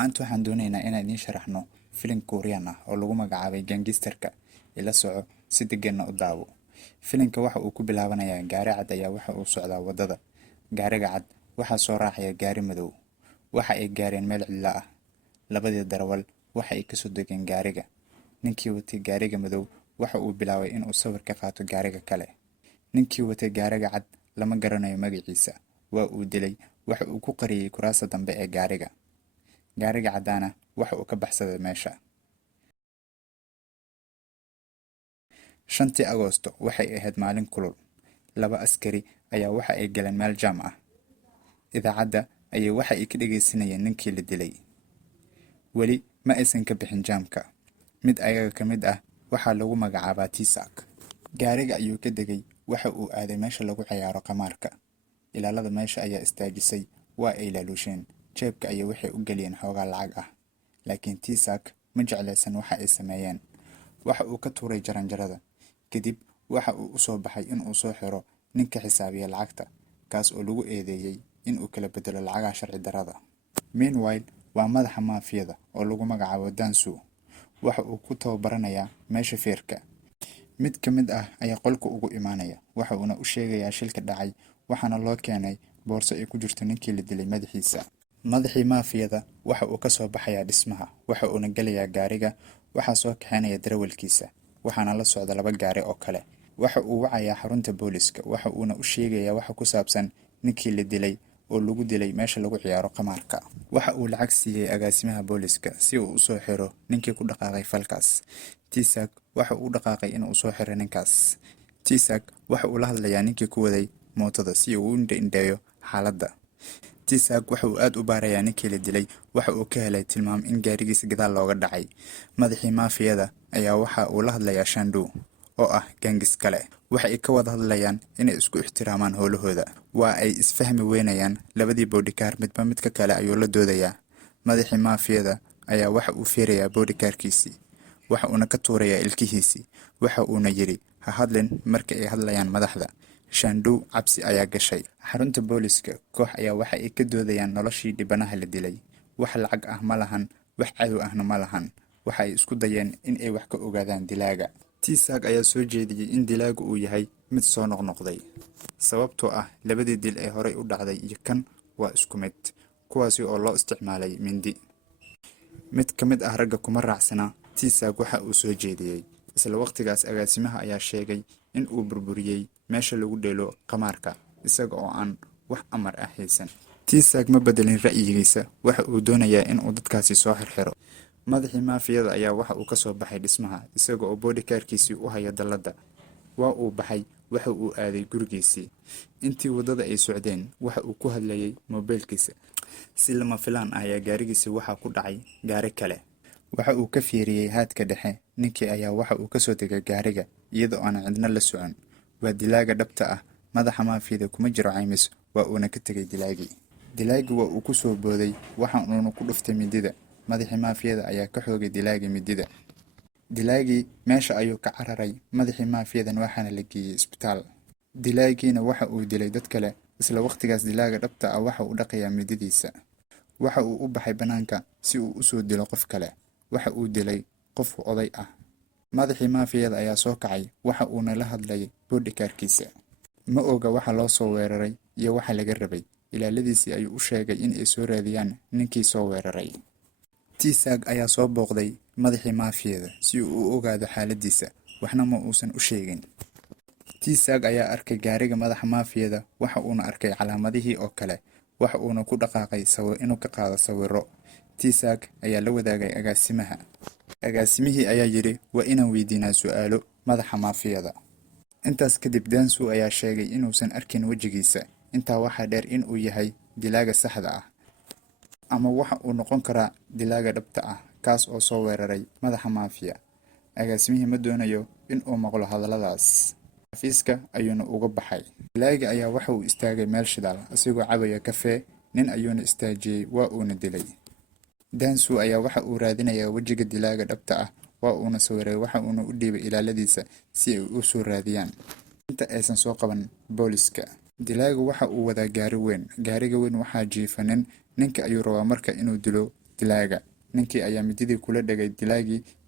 Maanta waxaan doonaynaa inaan idiin sharaxno filim Korean ah oo lagu magacaabay Gangster-ka. Ila soco si deganna u daawo. Filimka waxa uu ku bilaabanayaa gaari cad ayaa waxa uu socdaa wadada. Gaariga cad waxaa soo raacaya gaari madow. Waxa ay gaareen meel cidla ah. Labadii darawal waxa ay ka soo degeen gaariga. Ninkii watay gaariga madow waxa uu bilaabay in uu sawir ka qaato gaariga kale. Ninkii watay gaariga cad lama garanayo magaciisa. Waa uu dilay waxa uu ku qariyay kuraasta dambe ee gaariga. Gaariga caddaana waxa uu ka baxsaday meesha. 5 Agoosto waxay ahayd maalin kulul. 2 askari ayaa waxa ay galeen meel jaam ah. Idaacadda ayay waxa ay ka dhageysanayeen ninkii la dilay. Weli ma aysan ka bixin jaamka. Mid ayaga ka mid ah waxaa lagu magacaabaa Tisak. Gaariga ayuu ka degay waxa uu aaday meesha lagu ciyaaro qamaarka. Ilaalada meesha ayaa istaajisay waa ay laaluusheen. Jeebka ayay waxay u geliyeen xoogaa lacag ah. Laakiin Tisak ma jeclaysan waxa ay sameeyeen. Waxa uu ka tuuray jaranjarada. Kadib waxa uu u soo baxay in uu soo xiro ninka xisaabiya lacagta, kaas oo lagu eedeeyay in uu kala bedelo lacagaha sharci darrada. Meanwhile, waa madaxa maafiyada oo lagu magacaabo Dansu. Waxa uu ku tababaranayaa meesha feerka. Mid ka mid ah ayaa qolka ugu imaanaya. Waxa uuna u sheegayaa shilka dhacay waxaana loo keenay boorso ay ku jirto ninkii la dilay madaxiisa. Madaxii maafiyada waxa uu ka soo baxayaa dhismaha. Waxa uuna galayaa gaariga. Waxaa soo kaxeynaya darawalkiisa. Waxaana la socda 2 gaari oo kale. Waxa uu wacayaa xarunta booliska. Waxa uuna u sheegayaa waxa ku saabsan ninkii la dilay oo lagu dilay meesha lagu ciyaaro qamaarka. Waxa uu lacag siiyay agaasimaha booliska si uu u soo xiro ninkii ku dhaqaaqay falkaas. Tisak waxa uu dhaqaaqay in uu soo xiro ninkaas. Tisak waxa uu la hadlayaa ninkii ku waday mootada si uu u indheeyo xaaladda. Tisak waxa uu aad u baarayaa ninkii la dilay. Waxa uu ka helay tilmaam in gaarigiisa gadaal looga dhacay. Madaxii maafiyada ayaa waxa uu la hadlayaa Shandu oo ah gangis kale. Waxa ay ka wada hadlayaan inay isku ixtiraamaan howlahooda. Waa ay isfahmi weynayaan. Labadii bodyguard midba midka kale ayuu la doodayaa. Madaxii maafiyada ayaa waxa uu fiirayaa bodyguardkiisii. Waxa uuna ka tuurayaa ilkihiisii. Waxa uuna yiri ha hadlin marka ay hadlayaan madaxda. Shandu cabsi ayaa gashay. Xarunta booliska koox ayaa waxa ay ka doodayaan noloshii dhibanaha la dilay. Wax lacag ah ma lahan, wax cadow ahna ma lahan. Waxa ay isku dayeen in ay wax ka ogaadaan dilaaga. Tisak ayaa soo jeediyay in dilaagu uu yahay mid soo noqnoqday. Sababtoo ah labadii dil ee horey u dhacday iyo kan waa isku mid, kuwaasi oo loo isticmaalay mindi. Mid ka mid ah ragga kuma raacsana Tisak waxa uu soo jeediyay. Isla waqtigaas agaasimaha ayaa sheegay in uu burburiyay meesha lagu dheelo qamaarka isaga oo aan wax amar ah haysan. Tisak ma bedelin ra'yigiisa. Waxa uu doonayaa in uu dadkaasi soo xirxiro. Madaxii maafiyada ayaa waxa uu ka soo baxay dhismaha isaga oo bodyguardkiisii u haya dalladda. Waa uu baxay waxa uu aaday gurigiisii. Intii wadada ay socdeen waxa uu ku hadlayay mobilkiisa. Si lama filaan ah ayaa gaarigiisa waxa ku dhacay gaari kale. Waxa uu ka fiiriyay haadka dhexe. Ninkii ayaa waxa uu ka soo tegay gaariga iyadoo aan cidna la socon. Waa dilaaga dhabta ah. Madaxa maafiyada kuma jiro caymis. Waa uuna ka tegay dilaagii. Dilaagii waa uu ku soo booday waxa uuna ku dhuftay midida. Madaxii maafiyada ayaa ka xoogay dilaagii midida. Dilaagii meesha ayuu ka cararay. Madaxii maafiyadan waxaana la geeyay isbitaal. Dilaagiina waxa uu dilay dad kale. Isla waqtigaas dilaaga dhabta ah waxa uu dhaqayaa mididiisa. Waxa uu u baxay banaanka si uu u soo dilo qof kale. Waxa uu dilay qof oday ah. Madaxii maafiyada ayaa soo kacay. Waxa uuna la hadlayay bodyguardkiisa. Ma oga waxa loo soo weeraray iyo waxa laga rabay. Ilaaladiisii ayuu u sheegay in ay soo raadiyaan ninkii soo weeraray. Tisak ayaa soo booqday madaxii maafiyada si uu u ogaado xaaladiisa. Waxna ma uusan u sheegin. Tisak ayaa arkay gaariga madaxa maafiyada. Waxa uuna arkay calaamadihii oo kale. Waxa uuna ku dhaqaaqay inuu ka qaado sawirro. Tisak ayaa la wadaagay agaasimaha. Agaasimihii ayaa yiri waa inaan weydiinaa su'aalo madaxa maafiyada. Intaas kadib Dansu ayaa sheegay inuusan arkin wajigiisa. Intaa waxaa dheer in uu yahay dilaaga saxda ah. Ama waxa uu noqon karaa dilaaga dhabta ah kaas oo soo weeraray madaxa maafiya. Agaasimihii ma doonayo in uu maqlo hadalladaas. Xafiiska ayuuna uga baxay. Dilaaga ayaa waxa uu istaagay meel shidaal asigoo cabaya kafee. Nin ayuuna istaajiyay waa uuna dilay. Dansu ayaa waxa uu raadinayaa wajiga dilaaga dhabta ah. Waa uuna sawiray waxa uuna u dhiibay ilaaladiisa si ay u soo raadiyaan. Inta aysan soo qaban booliska. Dilaagu waxa uu wadaa gaari weyn. Gaariga weyn waxaa jiifa nin. Ninka ayuu rabaa marka inuu dilo dilaaga. Ninkii ayaa mididii kula dhegay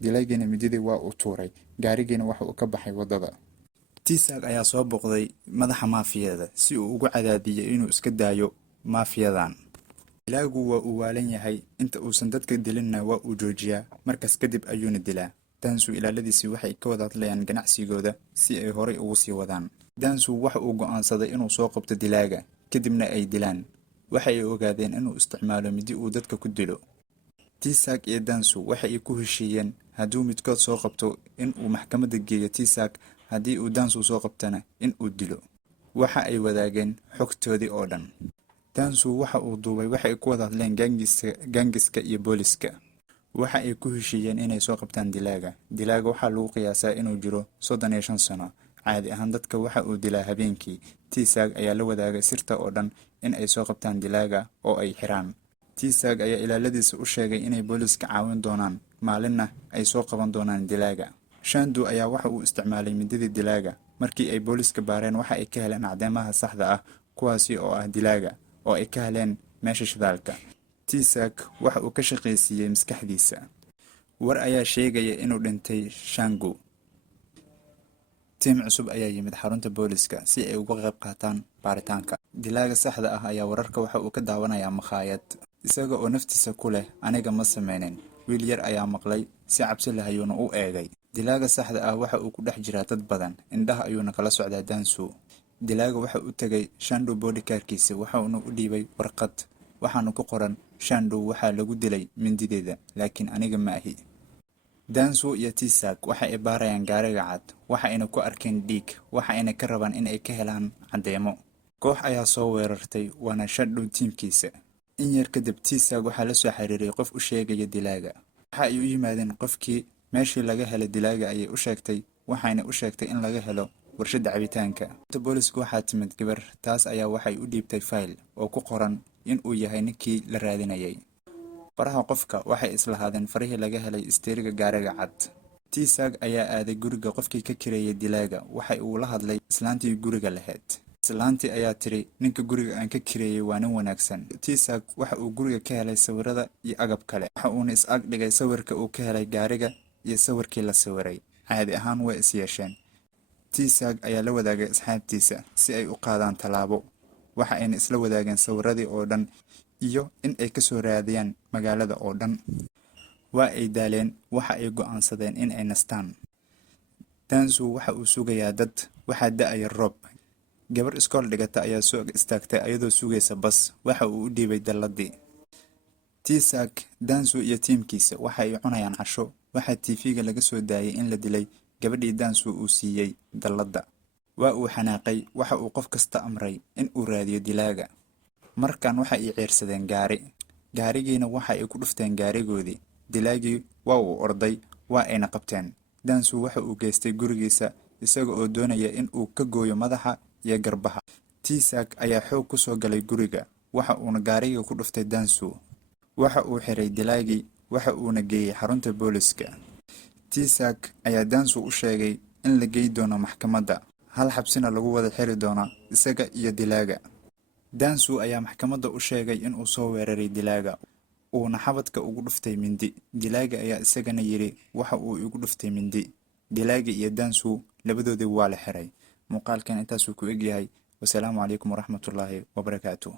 dilaagiina mididii waa uu tuuray, gaarigiina waxa uu ka baxay waddada. Tiisaag ayaa soo booqday madaxa maafiyada si uu ugu cadaadiyo inuu iska daayo maafiyadan. Dilaagu waa uu waalan yahay, inta uusan dadka dilinna waa uu joojiyaa, markaas kadib ayuuna dilaa. Dansu ilaaladiisii waxay ka wada hadlayaan ganacsigooda si ay horay ugu sii wadaan. Dansu waxa uu go'aansaday inuu soo qabto dilaaga, kadibna ay dilaan. Waxa ay ogaadeen inuu isticmaalo midi uu dadka ku dilo. Tiisaag iyo Dansu waxa ay ku heshiiyeen hadduu midkood soo qabto in uu maxkamadda geeyo Tiisaag, haddii uu Dansu soo qabtana in uu dilo. Waxa ay wadaageen xogtoodii oo dhan. Dansu waxa uu duubay waxa ay ku wada hadleen gaangiska iyo booliska. Waxa ay ku heshiiyeen inay soo qabtaan dilaaga. Dilaaga waxaa lagu qiyaasaa inuu jiro 35 sano. Caadi ahaan dadka waxa uu dilaa habeenkii. Tiisaag ayaa la wadaagay sirta oo dhan in ay soo qabtaan dilaaga oo ay xiraan. Tiisaag ayaa ilaaladiisa u sheegay inay booliska caawin doonaan, maalinna ay soo qaban doonaan dilaaga. Shandu ayaa waxa uu isticmaalay mididii dilaaga. Markii ay booliska baareen waxa ay ka heleen cadeymaha saxda ah, kuwaasi oo ah dilaaga, oo ay ka heleen meesha shidaalka. Tiisaag waxa uu ka shaqaysiiyey maskaxdiisa. War ayaa sheegaya inuu dhintay Shangu. Tiim cusub ayaa yimid xarunta booliska si ay uga qayb qaataan baaritaanka. Dilaaga saxda ah ayaa wararka waxa uu ka daawanayaa makhaayad, isaga oo naftiisa ku leh aniga ma sameynin. Wiil yar ayaa maqlay, si cabsi leh ayuuna u eegay. Dilaaga saxda ah waxa uu ku dhex jiraa dad badan, indhaha ayuuna kala socdaa Dansu. Dilaaga waxa uu tagay Shandu boodhikaarkiisa, waxa uuna u dhiibay warqad, waxaana ku qoran Shandu waxaa lagu dilay mindideeda, laakiin aniga ma ahi. Dansu iyo Tiisaag waxa ay baarayaan gaariga cad, waxa ayna ku arkeen dhiig, waxa ayna ka rabaan in ay ka helaan cadeymo. Koox ayaa soo weerartay, waana Shandu tiimkiisa. In yar kadib Tiisaag waxaa la soo xiriiray qof u sheegaya dilaaga. Waxa ay u yimaadeen qofkii meeshii laga helay dilaaga ayay u sheegtay, waxayna u sheegtay in laga helo warshada cabitaanka. Booliska waxaa timid gabar, taas ayaa waxay u dhiibtay fayl oo ku qoran in uu yahay ninkii la raadinayay. Faraha qofka waxay islahaadeen farihii laga helay isteeriga gaariga cad. Tiisaag ayaa aaday guriga qofkii ka kireeyay dilaaga, waxa uu la hadlay islaantii guriga lahayd. Islaantii ayaa tiri, ninka guriga aan ka kireeyay waa nin wanaagsan. Tiisaag waxa uu guriga ka helay sawirada iyo agab kale. Waxa uuna is ag dhigay sawirka uu ka helay gaariga iyo sawirkii la sawiray. Caadi ahaan way is yeesheen. Tiisaag ayaa la wadaagay asxaabtiisa si ay u qaadaan talaabo. Waxa ayna isla wadaageen sawiradii oo dhan iyo in ay ka soo raadiyaan magaalada oo dhan. Waa ay daaleen, waxa ay go'aansadeen in ay nastaan. Dansu waxa uu sugayaa dad, waxaa da'aya roob. Gabar iskool dhigata ayaa soo istaagtay ayadoo sugaysa bas, waxa uu u dhiibay dalladii. Tiisaag, Dansu iyo tiimkiisa waxa ay cunayaan casho. Waxaa TV-ga laga soo daayay in la dilay gabadhii Dansu uu siiyey dalladda. Waa uu xanaaqay, waxa uu qof kasta amray in uu raadiyo dilaaga. Markan waxa ay ciirsadeen gaarigiina waxa ay ku dhufteen gaarigoodii. Dilaagii waa uu orday, waa ayna qabteen. Dansu waxa uu geystay gurigiisa isaga oo doonaya in uu ka gooyo madaxa iyo garbaha. Tiisaag ayaa xoog ku soo galay guriga, waxa uuna gaariga ku dhuftay Dansu. Waxa uu xiray dilaagii, waxa uuna geeyay xarunta booliska. Tiisaag ayaa Dansu u sheegay in la geey doono maxkamadda, hal xabsina lagu wada xiri doono isaga iyo dilaaga. Dansu ayaa maxkamadda u sheegay in uu soo weeraray dilaaga, uuna xabadka ugu dhuftay mindi. Dilaaga ayaa isagana yiri waxa uu igu dhuftay mindi. Dilaaga iyo Dansu labadoodii waa la xiray. Muuqaalkan intaasuu ku eg yahay. Wassalaamu calaykum waraxmatullaahi wabarakaatuh.